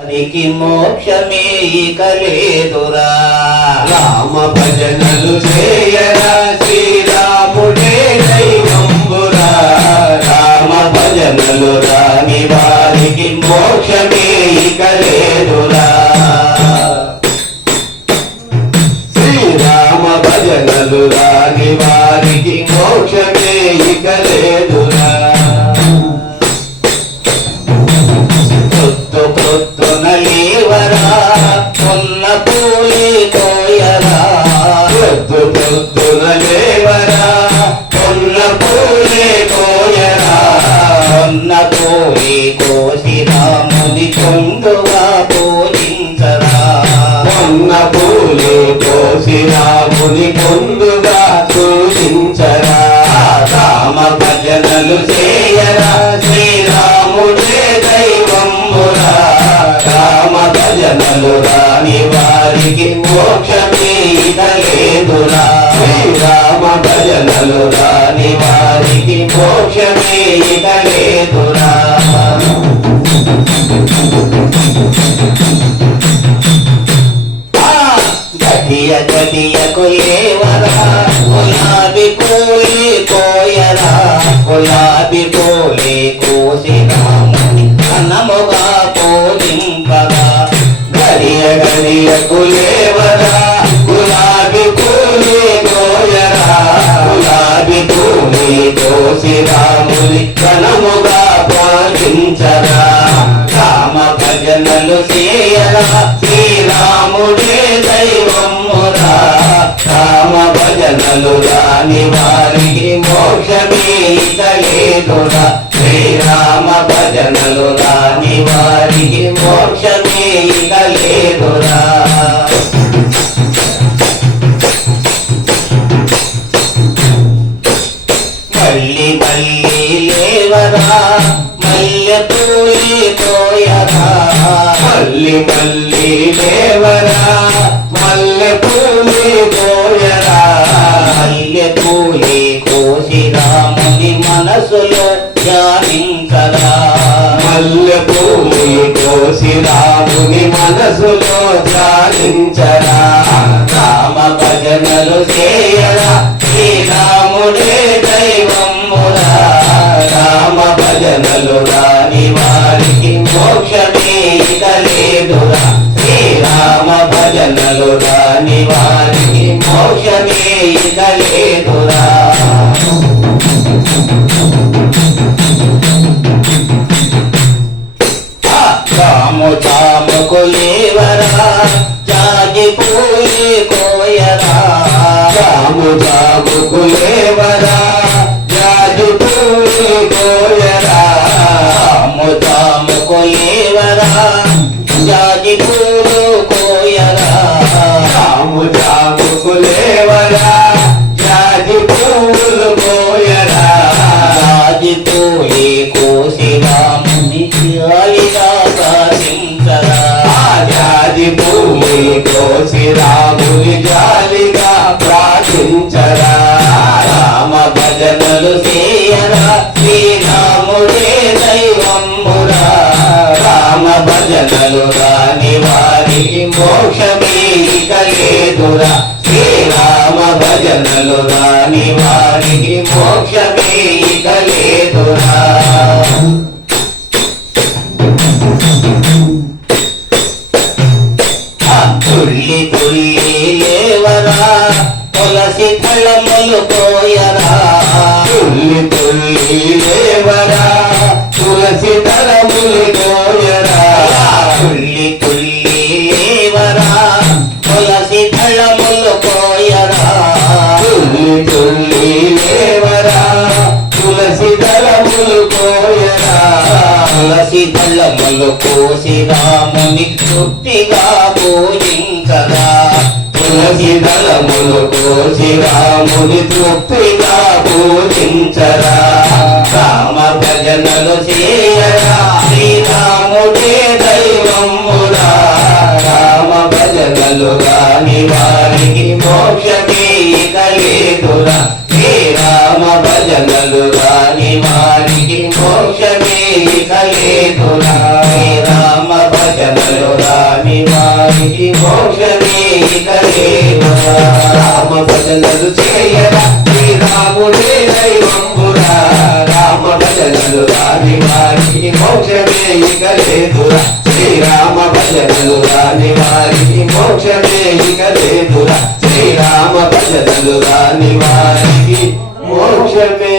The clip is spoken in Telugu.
వారికి మోక్షమే ఇక లేదురా. రామ భజనలు చేయరా శ్రీరాముడే దైవంబురా. రామ భజనలు రాని వారికి మోక్షమే ఇక లేదురా. శ్రీరామ భజనలు రాని వారికి మోక్షమే ఇక లేదురా. పొద్దున లేవరా కొన్న పూలి కోయరా. పొద్దున లేవరా కొన్న పూలి కోయరా. కొన్న పూలి కోసి రాముని కొండుగా పూజించరా. కొన్న పూలి కోసి రాముని కొండుగా పూజించరా. రామ భజనలు చేయరా శ్రీరాముడే దైవంబురా. రామ భజనలు రాని వారికి మోక్షమే ఇక లేదురా. శ్రీరామ భజనలు రాని వారికి మోక్షమే ఇక లేదురా. గడియ గడియకు లేవరా గులాబీ పూలి కోయరా. గులాబీ పూలి కోసి రాముని అన్నముగా పూజింపరా. గడియ గడియకు లేవరా గులాబీ పూలి కోయరా. గులాబీ పూలి కోసి రాముని కనముగా పూజించరా. రామ భజనలు చేయరా శ్రీరాముడే దైవమురా. రామ భజనలు రాని వారికి మోక్షమే ఇక లేదురా. శ్రీరామ భజనలు రాని వారికి మోక్షమే ఇక లేదురా. మళ్ళీ మళ్ళీ లేవరా మల్లె పూలి కోయరా. మళ్ళీ మళ్ళీ లేవరా మల్లె పూలి కోయరా. మల్లె పూలి కోసి రాముని మనసులో ధ్యానించరా. మల్లె పూలి కోసి రాముని మనసులో ధ్యానించరా. రామ భజనలు చేయరా శ్రీరాముడే దైవమురా. రామ భజనలు రాని వారికి మోక్షమే ఇక లేదురా. శ్రీరామ భజనలు రాని వారికి మోక్షమే ఇక లేదురా. రాము చాముకు లేవరా జాజి పూలి కోయరా. రాము జాముకు లేవరా జాజి పూలి కోయరా. రాము చాముకు లేవరా జాజి పూలు కోయరా. రాము జాముకు లేవరా జాజి పూలు కోయరా. జాజి పూలి కోసి రాముని జాలిగా ప్రార్థించరా. జాజి పూలి కోసి రాముని జాలిగా ప్రార్థించరా. రామ భజనలు చేయరా శ్రీరాముడే దైవమురా. రామ భజనలు రాని వారికి మోక్షమే ఇక లేదురా. శ్రీరామ భజనలు రాని వారికి మోక్షమే ఇక లేదురా. తుల్లి తుల్లి లేవరా తులసి ఫలములు కోయరా. తుల్లి తుల్లి లేవరా తులసి దళములు కోయరా. తుల్లి తుల్లి లేవరా తులసి ఫలములు కోయరా. తుల్లి తుల్లి లేవరా తులసి దళములు కోయరా. తులసి దళములు కోసి రాముని తృప్తిగా పూజించరా. తులసి దళములు కోసి రాముని తృప్తిగా పూజించరా. రామ భజనలు చేయరా శ్రీరాముడే దైవమురా. రామ భజనలు రాని వారికి మోక్షమే ఇక లేదురా. శ్రీరామ భజనలు రాని వారికి మోక్షమే ఇక లేదురా. శ్రీరామ భజనలు వారికి మోక్షమే ఇక లేదురా. రామ భజనలు చేయరా శ్రీరాముడే దైవంబురా. రామ భజనలు రాని వారికి మోక్షమే ఇక లేదురా. శ్రీరామ భజనలు రాని వారికి మోక్షమే ఇక లేదురా. శ్రీరామ భజనలు రాని వారికి మోక్షమే